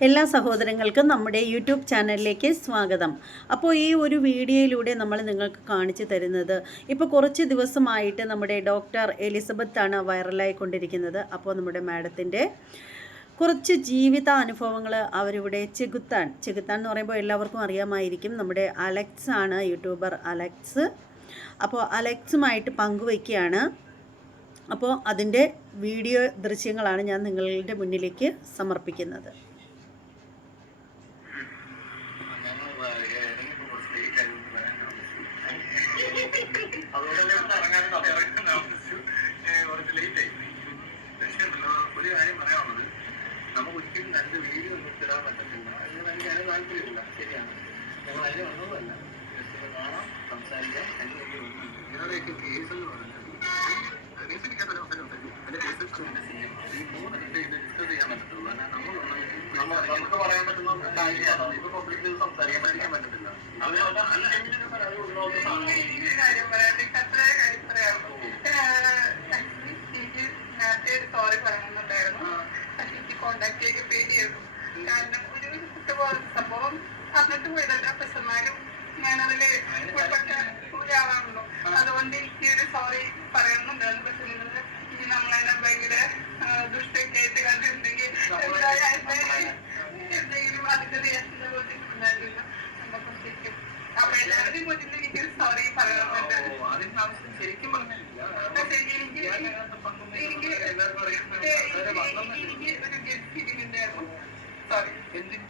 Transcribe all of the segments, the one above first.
എല്ലാ സഹോദരങ്ങൾക്കും നമ്മുടെ യൂട്യൂബ് ചാനലിലേക്ക് സ്വാഗതം. അപ്പോൾ ഈ ഒരു വീഡിയോയിലൂടെ നമ്മൾ നിങ്ങൾക്ക് കാണിച്ചു തരുന്നത് ഇപ്പോൾ കുറച്ച് ദിവസമായിട്ട് നമ്മുടെ ഡോക്ടർ എലിസബത്താണ് വൈറലായിക്കൊണ്ടിരിക്കുന്നത് അപ്പോൾ നമ്മുടെ മാഡത്തിന്റെ കുറച്ച് ജീവിത അനുഭവങ്ങൾ അവരിവിടെ ചെകുത്താൻ ചെകുത്താൻ എന്ന് പറയുമ്പോൾ എല്ലാവർക്കും അറിയാമായിരിക്കും. നമ്മുടെ അലക്സ് ആണ് യൂട്യൂബർ അലക്സ്. അപ്പോൾ അലക്സുമായിട്ട് പങ്കുവയ്ക്കുകയാണ്. അപ്പോൾ അതിന്റെ വീഡിയോ ദൃശ്യങ്ങളാണ് ഞാൻ നിങ്ങളുടെ മുന്നിലേക്ക് സമർപ്പിക്കുന്നത് ഞങ്ങൾ ഇറങ്ങിയപ്പോൾ കുറച്ച് ലേറ്റ് ആയതുകൊണ്ട് വരാൻ താമസിച്ചു. അതുകൊണ്ടല്ലേ ഒന്ന് ഇറങ്ങാനും താമസം- ഇറങ്ങാൻ താമസിച്ചു. ഏ, കുറച്ച് ലേറ്റ് ആയി പോയി. പക്ഷേ ഉണ്ടല്ലോ, ഒരു കാര്യം പറയാനുള്ളത് നമുക്ക് ഒരിക്കലും രണ്ട് വീഡിയോ ഒന്നും ഇടാൻ പറ്റത്തില്ല അതിന് എനിക്ക് അതിന് താല്പര്യമില്ല ശരിയാണ് ഞങ്ങൾ വന്നതല്ല കാണാം സംസാരിക്കാം അതിന് വേണ്ടി വന്നു. നിങ്ങളുടെയൊക്കെ കേസ് എന്ന് പറഞ്ഞാൽ കേസ് എനിക്കതൊരു അവസരം തരും അതിന്റെ കേസ് ഈ മൂന്ന് ഇത് ഡിസ്കസ് ചെയ്യാൻ പറ്റത്തുള്ളൂ കാരണം നമ്മൾ നമുക്ക് പറയാൻ പറ്റുന്ന കാര്യമാണ് ഇപ്പൊ പബ്ലിക്കിൽ സംസാരിക്കാൻ പഠിക്കാൻ പറ്റത്തില്ല അതുകൊണ്ട് സോറി പറയുന്നുണ്ടായിരുന്നു പക്ഷെ എനിക്ക് കോണ്ടാക്ട് ചെയ്ത് പേടിയായിരുന്നു കാരണം ഒരു കുറ്റബോധം സംഭവം അറിഞ്ഞിട്ട് പോയതല്ല. എന്നാലും ഞാനതിൽ ഉൾപ്പെട്ട ഒരാളാണല്ലോ. അതുകൊണ്ട് എനിക്ക് ഒരു സോറി പറയുന്നുണ്ടായിരുന്നു പക്ഷെ നിങ്ങൾ ഇനി നമ്മളതിനെ ഭയങ്കര ദുഷ്ടൊക്കെ ആയിട്ട് കണ്ടിട്ടുണ്ടെങ്കിൽ എന്തെങ്കിലും അതിന്റെ റിയാക്ഷൻ ഉണ്ടായിരുന്നില്ല. നമുക്ക് ശരിക്കും അപ്പൊ എല്ലാവരുടെയും മുന്നിൽ എനിക്കൊരു സോറി ആവശ്യം ശരിക്കും എനിക്ക് എനിക്ക് എനിക്ക് ഒരു ഗെറ്റ് ഫീലിംഗ് ഉണ്ടായിരുന്നു. സോറി എന്തിന്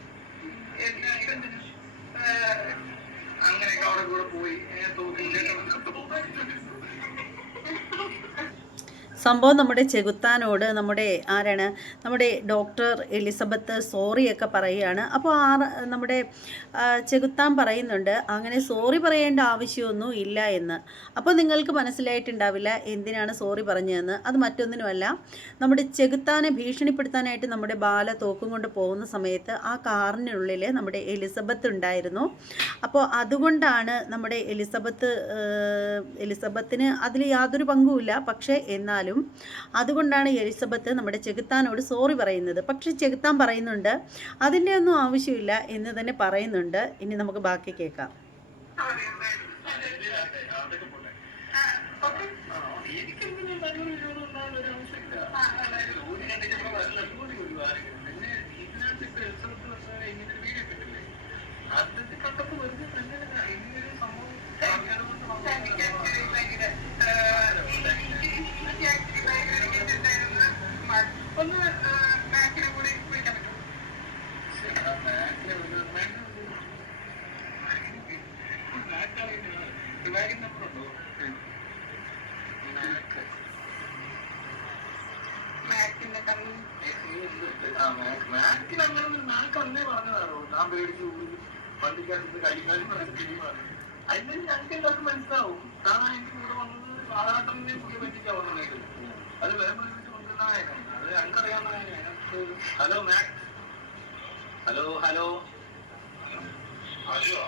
അങ്ങനെയൊക്കെ അവിടെ കൂടെ പോയി തോന്നി സംഭവം നമ്മുടെ ചെകുത്താനോട് നമ്മുടെ ആരാണ്? നമ്മുടെ ഡോക്ടർ എലിസബത്ത് സോറിയൊക്കെ പറയുകയാണ്. അപ്പോൾ ആ നമ്മുടെ ചെകുത്താൻ പറയുന്നുണ്ട് അങ്ങനെ സോറി പറയേണ്ട ആവശ്യമൊന്നും ഇല്ല എന്ന്. അപ്പോൾ നിങ്ങൾക്ക് മനസ്സിലായിട്ടുണ്ടാവില്ല എന്തിനാണ് സോറി പറഞ്ഞതെന്ന്. അത് മറ്റൊന്നിനുമല്ല നമ്മുടെ ചെകുത്താനെ ഭീഷണിപ്പെടുത്താനായിട്ട് നമ്മുടെ ബാല തോക്കും കൊണ്ട് പോകുന്ന സമയത്ത് ആ കാറിനുള്ളിൽ നമ്മുടെ എലിസബത്ത് ഉണ്ടായിരുന്നു. അപ്പോൾ അതുകൊണ്ടാണ് നമ്മുടെ എലിസബത്ത് എലിസബത്തിന് അതിൽ യാതൊരു പങ്കുമില്ല. പക്ഷേ എന്നാലും അതുകൊണ്ടാണ് എലിസബത്ത് നമ്മുടെ ചെകുത്താനോട് സോറി പറയുന്നത്. പക്ഷേ ചെകുത്താൻ പറയുന്നുണ്ട് അതിന്റെ ഒന്നും ആവശ്യമില്ല എന്ന് തന്നെ പറയുന്നുണ്ട്. ഇനി നമുക്ക് ബാക്കി കേൾക്കാം. സോറി എന്തായാലും അതൊക്കെ സംഭവം ഓക്കെ ആ, എനിക്കെന്തിനും നല്ലൊരു വിനോദം ഉണ്ടാകാൻ ഒരു ആവശ്യമില്ല ആ അതായത് ജോലി കണ്ടിട്ട് ഇവിടെ വല്ല ജോലി ഒരു കാര്യം പിന്നെ ഇതിനകത്ത് ഇപ്പൊ എലിസബത്ത് പറഞ്ഞ ഇങ്ങനെ ഒരു വീഡിയോ കിട്ടില്ലേ അത് കണ്ടപ്പോ വെറുതെ തന്നെ ഇങ്ങനൊരു സംഭവം പറഞ്ഞതുകൊണ്ട് എനിക്ക് വന്നതാണ്. ആക്ച്വലി ഭയങ്കര എനിക്ക് ആക്ച്വലി ഭയങ്കര ഒരു ഗെറ്റ് ഉണ്ടായിരുന്നു ഒന്ന് മാക്കിനെ കൂടി വിളിക്കാൻ പറ്റുമോ ആ, മാക്കിനെ ഒരു- മാക്കിനെ ഒരു- മാക്ക് അറിയില്ല. ഒരു മാക്കിന്റെ number ഉണ്ടോ? മാക്ക്. മാക്കിന്റെ കണ്ണു അങ്ങനെ മാക്ക് അന്നേ പറഞ്ഞതാണോ? ഞാൻ പേടിച്ചു പോയി. വണ്ടിക്കകത്ത് കൈകാലി പറഞ്ഞ് കിളി മാറി. അതിന് ഞങ്ങൾക്ക് എല്ലാവർക്കും മനസ്സിലാവും. കാരണം എനിക്ക് കൂടെ വന്നത് കാലഘട്ടത്തിനെ പുതിയ പറ്റിച്ചാ വന്നത് അത് വേറെ hello Mac. Hello hello. Hello.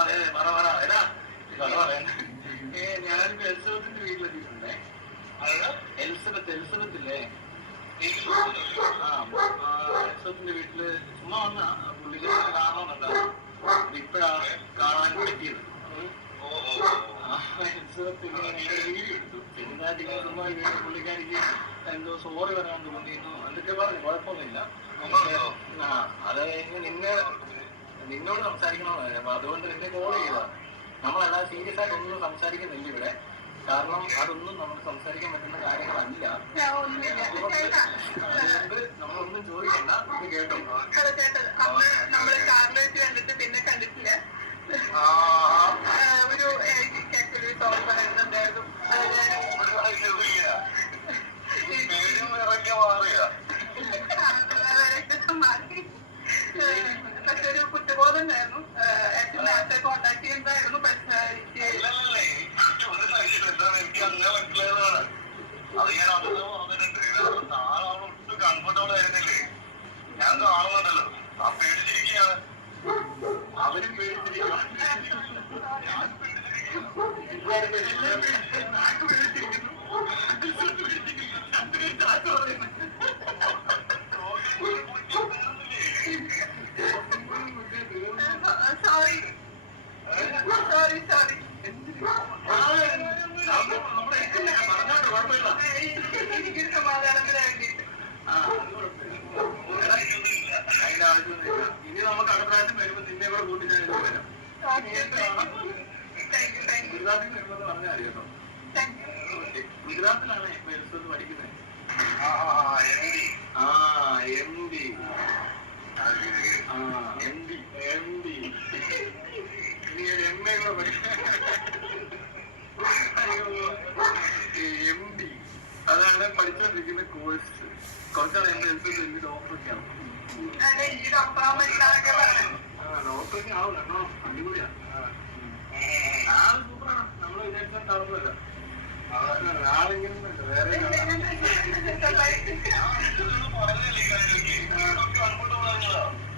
അതെ പറ പറ. എടാ പറയാൻ ഞാനിപ്പോ എലിസബത്തിന്റെ വീട്ടിലെത്തിയിട്ടുണ്ടേ എലിസബത്ത് എലിസബത്ത് എലിസബത്തിന്റെ വീട്ടിൽ ചുമ്മാ വന്ന പുള്ളിക്ക് കാണണമെന്നുണ്ടാവും ഇപ്പഴാണ് കാണാൻ പറ്റിയത്. എടുത്തു. പിന്നെ പുള്ളിക്കാരിക്ക് എന്തോ സോറി പറയാൻ തോന്നിയിരുന്നു. അതൊക്കെ പറഞ്ഞു കുഴപ്പമൊന്നുമില്ല. ആ അത് നിന്നെ നിന്നോട് സംസാരിക്കണമെന്ന് അപ്പൊ അതുകൊണ്ട് നിന്നെ കോൾ ചെയ്താ നമ്മളെല്ലാം സീരിയസ് ആയിട്ട് ഒന്നും സംസാരിക്കുന്നില്ല ഇവിടെ. കാരണം അതൊന്നും നമുക്ക് സംസാരിക്കാൻ പറ്റുന്ന കാര്യങ്ങളല്ല. നമ്മളൊന്നും ചോദിക്കണ്ട. ഇത് കേട്ടോ ഹലോ ചേട്ടാ അന്ന് നമ്മൾ കാറിൽ വെച്ച് കണ്ടിട്ട് പിന്നെ കണ്ടിട്ടില്ല. ഒരു എനിക്ക് ആക്ച്വലി സോറി പറയുന്നുണ്ടായിരുന്നു. അത് ഞാൻ പറയുന്നു. സോറി സോറി സോറി എനിക്കൊരു സമാധാനത്തിന്. എടാ, അതിന്റെ ആവശ്യമൊന്നുമില്ല. ഇനി നമുക്ക് അടുത്ത പ്രാവശ്യം വരുമ്പോ നിന്നെ കൂടെ കൂട്ടി ഞാൻ വരാം ഗുജറാത്തിൽ വരുന്നത് പറഞ്ഞാൽ മതി കേട്ടോ. ഗുജറാത്തിലാണ് ഇപ്പൊ പഠിക്കുന്നത് ആ എം ഡി ആ എം ഡി എം ഡി ഇനി ഒരു എം എ കൂടെ എം ഡി അതാണ് പഠിച്ചുകൊണ്ടിരിക്കുന്ന കോഴ്സ് കുറച്ചാണ് എന്റെ എൽസത്ത് വലിയ ഡോക്ടറൊക്കെയാണ് അതെ ഈ ഡോക്ടറാൻ പറ്റില്ലാന്നൊക്കെ പറഞ്ഞു ആ ഡോക്ടറൊക്കെ ആവും കേട്ടോ അടിപൊളിയാ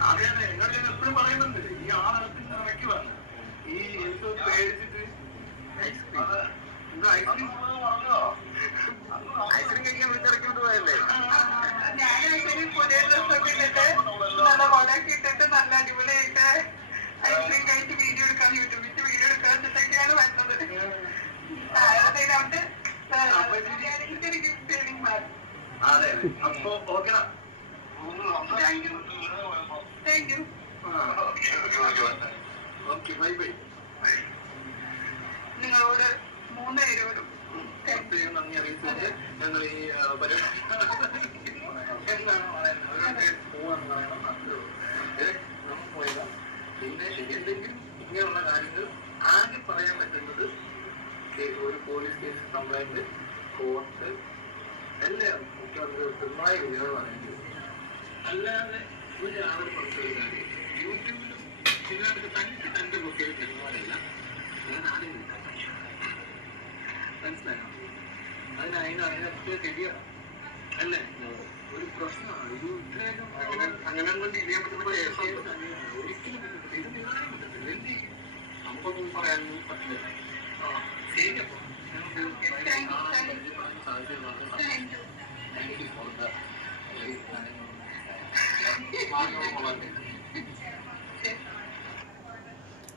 അതെ അതെ എന്നോട് ഞാൻ എപ്പോഴും പറയുന്നുണ്ട് ഈ ആളകത്തിന്റെ ഇറക്കുവാണ് ഈ എൽസോ പേടിച്ചിട്ട് ഐസ്ക്രീം എന്താ ഐസ്ക്രീം ഐസ്ക്രീം കഴിക്കാൻ വിളിച്ചിറക്കിട്ട് പോയല്ലേ ഞാനായിട്ട് പുതിയ ഡ്രസ്സൊക്കെ ഇട്ടിട്ട് നല്ല കൊടയൊക്കെ ഇട്ടിട്ട് നല്ല അടിപൊളിയായിട്ട് ഐസ്ക്രീം കഴിച്ച് വീഡിയോ എടുക്കാൻ യൂട്യൂബിൽ വീഡിയോ എടുക്കാൻ വെച്ചിട്ടൊക്കെയാണ് വരുന്നത് എനിക്കൊരു ഗിഫ്റ്റ് മാറി അതെ. അപ്പൊ ഓക്കെടാ thank you thank you okay bye bye. നിങ്ങളോട് മൂന്നുപേരോടും നന്ദി അറിയിച്ചുകൊണ്ട് ഞങ്ങൾ ഈ പരിപാടി എന്താണ് പറയുന്നത് ആകെ പറയാൻ പറ്റുന്നത് ഒരു പോലീസ് കേസ് കംപ്ലൈന്റ് കോർട്ട് എല്ലാം മുഖ്യമന്ത്രി പിണറായി പറയുന്നത് അല്ലാതെ ഒരു ആളുടെ പുറത്തെടുക്കാൻ യൂട്യൂബിലും ചിലർക്ക് തനിക്ക് തന്റെ കുട്ടികൾ പെരുമാറില്ല. ഞാൻ ആദ്യം മനസ്സിലായോ? അതിന് അതിന് അതിനകത്ത് ശരിയ. അല്ലേ? ഒരു പ്രശ്നമാണ്. ഇത് ഇത്രയൊക്കെ അങ്ങനെ അങ്ങനെ കൊണ്ട് ചെയ്യാൻ പറ്റുന്ന ഒരിക്കലും. ഇത് നിങ്ങളെ പറ്റത്തില്ല എന്ത് ചെയ്യും? നമുക്കൊന്നും പറയാനൊന്നും പറ്റില്ല.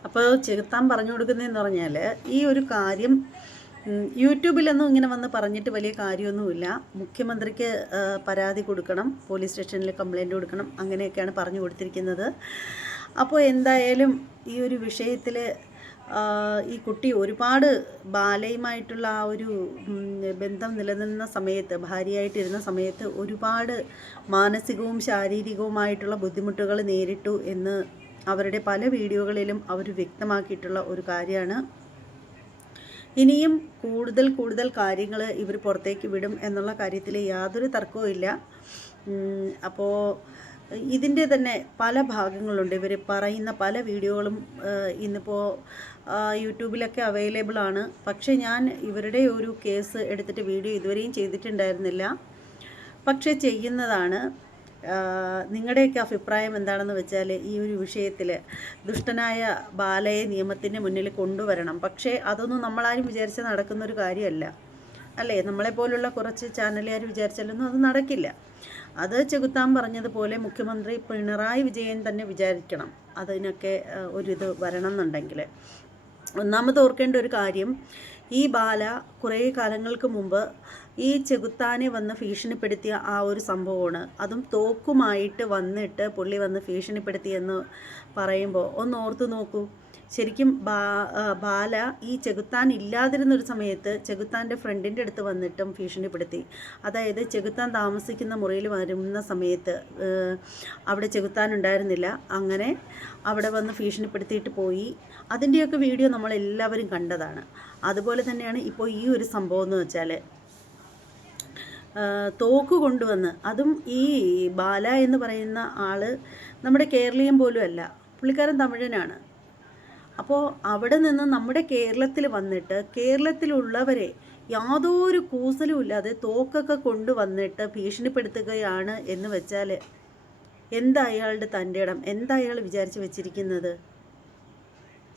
അപ്പോൾ ചെകുത്താൻ പറഞ്ഞു കൊടുക്കുന്നതെന്ന് പറഞ്ഞാൽ ഈ ഒരു കാര്യം യൂട്യൂബിലൊന്നും ഇങ്ങനെ വന്ന് പറഞ്ഞിട്ട് വലിയ കാര്യമൊന്നുമില്ല. മുഖ്യമന്ത്രിക്ക് പരാതി കൊടുക്കണം പോലീസ് സ്റ്റേഷനിൽ കംപ്ലൈന്റ് കൊടുക്കണം അങ്ങനെയൊക്കെയാണ് പറഞ്ഞു കൊടുത്തിരിക്കുന്നത്. അപ്പോൾ എന്തായാലും ഈ ഒരു വിഷയത്തിൽ ഈ കുട്ടി ഒരുപാട് ബാലയുമായിട്ടുള്ള ആ ഒരു ബന്ധം നിലനിന്ന സമയത്ത് ഭാര്യയായിട്ടിരുന്ന സമയത്ത് ഒരുപാട് മാനസികവും ശാരീരികവുമായിട്ടുള്ള ബുദ്ധിമുട്ടുകൾ നേരിട്ടു എന്ന് അവരുടെ പല വീഡിയോകളിലും അവർ വ്യക്തമാക്കിയിട്ടുള്ള ഒരു കാര്യമാണ്. ഇനിയും കൂടുതൽ കൂടുതൽ കാര്യങ്ങൾ ഇവർ പുറത്തേക്ക് വിടും എന്നുള്ള കാര്യത്തിൽ യാതൊരു തർക്കവും ഇല്ല. ഉം, അപ്പോൾ ഇതിന്റെ തന്നെ പല ഭാഗങ്ങളുണ്ട്. ഇവർ പറയുന്ന പല വീഡിയോകളും ഇന്നിപ്പോൾ യൂട്യൂബിലൊക്കെ അവൈലബിൾ ആണ്. പക്ഷേ ഞാൻ ഇവരുടെ ഒരു കേസ് എടുത്തിട്ട് വീഡിയോ ഇതുവരെയും ചെയ്തിട്ടുണ്ടായിരുന്നില്ല. പക്ഷേ ചെയ്യുന്നതാണ്. നിങ്ങളുടെയൊക്കെ അഭിപ്രായം എന്താണെന്ന് വെച്ചാൽ ഈ ഒരു വിഷയത്തിൽ ദുഷ്ടനായ ബാലയെ നിയമത്തിന്റെ മുന്നിൽ കൊണ്ടുവരണം. പക്ഷേ അതൊന്നും നമ്മളാരും വിചാരിച്ച് നടക്കുന്നൊരു കാര്യമല്ല. അല്ലേ? നമ്മളെപ്പോലുള്ള കുറച്ച് ചാനലുകാർ വിചാരിച്ചാലൊന്നും അത് നടക്കില്ല. അത് ചെകുത്താൻ പറഞ്ഞതുപോലെ മുഖ്യമന്ത്രി പിണറായി വിജയൻ തന്നെ വിചാരിക്കണം അതിനൊക്കെ ഒരിത് വരണം എന്നുണ്ടെങ്കിൽ ഒന്നാമത് ഓർക്കേണ്ട ഒരു കാര്യം ഈ ബാല കുറേ കാലങ്ങൾക്ക് മുമ്പ് ഈ ചെകുത്താനെ വന്ന് ഭീഷണിപ്പെടുത്തിയ ആ ഒരു സംഭവമാണ്. അതും തോക്കുമായിട്ട് വന്നിട്ട് പുള്ളി വന്ന് ഭീഷണിപ്പെടുത്തി എന്ന് പറയുമ്പോൾ ഒന്ന് ഓർത്തു നോക്കൂ. ശരിക്കും ബാ ബാല ഈ ചെകുത്താൻ ഇല്ലാതിരുന്നൊരു സമയത്ത് ചെകുത്താന്റെ ഫ്രണ്ടിന്റെ അടുത്ത് വന്നിട്ടും ഭീഷണിപ്പെടുത്തി. അതായത് ചെകുത്താൻ താമസിക്കുന്ന മുറിയിൽ വരുന്ന സമയത്ത് അവിടെ ചെകുത്താൻ ഉണ്ടായിരുന്നില്ല. അങ്ങനെ അവിടെ വന്ന് ഭീഷണിപ്പെടുത്തിയിട്ട് പോയി. അതിന്റെയൊക്കെ വീഡിയോ നമ്മളെല്ലാവരും കണ്ടതാണ്. അതുപോലെ തന്നെയാണ് ഇപ്പോൾ ഈ ഒരു സംഭവം എന്ന് വെച്ചാൽ തോക്ക് കൊണ്ടുവന്ന്. അതും ഈ ബാല എന്ന് പറയുന്ന ആൾ നമ്മുടെ കേരളീയം പോലും അല്ല. പുള്ളിക്കാരൻ തമിഴനാണ്. അപ്പോൾ അവിടെ നിന്ന് നമ്മുടെ കേരളത്തിൽ വന്നിട്ട് കേരളത്തിലുള്ളവരെ യാതൊരു കൂസലും ഇല്ലാതെ തോക്കൊക്കെ കൊണ്ടുവന്നിട്ട് ഭീഷണിപ്പെടുത്തുകയാണ് എന്ന് വെച്ചാൽ എന്താ അയാളുടെ തന്റെ ഇടം? എന്താ അയാൾ വിചാരിച്ച് വെച്ചിരിക്കുന്നത്?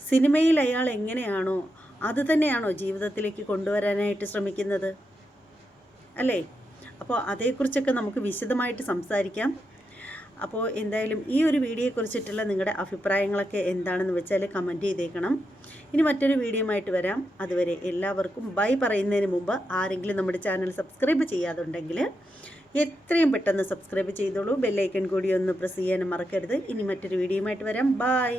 സിനിമയിൽ അയാൾ എങ്ങനെയാണോ അത് തന്നെയാണോ ജീവിതത്തിലേക്ക് കൊണ്ടുവരാനായിട്ട് ശ്രമിക്കുന്നത്? അല്ലേ? അപ്പോൾ അതേക്കുറിച്ചൊക്കെ നമുക്ക് വിശദമായിട്ട് സംസാരിക്കാം. അപ്പോൾ എന്തായാലും ഈ ഒരു വീഡിയോയെക്കുറിച്ചിട്ടുള്ള നിങ്ങളുടെ അഭിപ്രായങ്ങളൊക്കെ എന്താണെന്ന് വെച്ചാൽ കമന്റ് ചെയ്തേക്കണം. ഇനി മറ്റൊരു വീഡിയോയുമായിട്ട് വരാം. അതുവരെ എല്ലാവർക്കും ബൈ പറയുന്നതിന് മുമ്പ് ആരെങ്കിലും നമ്മുടെ ചാനൽ സബ്സ്ക്രൈബ് ചെയ്യാതുണ്ടെങ്കിൽ എത്രയും പെട്ടെന്ന് സബ്സ്ക്രൈബ് ചെയ്തോളൂ. ബെല്ലൈക്കൺ കൂടി ഒന്ന് പ്രസ് ചെയ്യാനും മറക്കരുത്. ഇനി മറ്റൊരു വീഡിയോയുമായിട്ട് വരാം. ബൈ.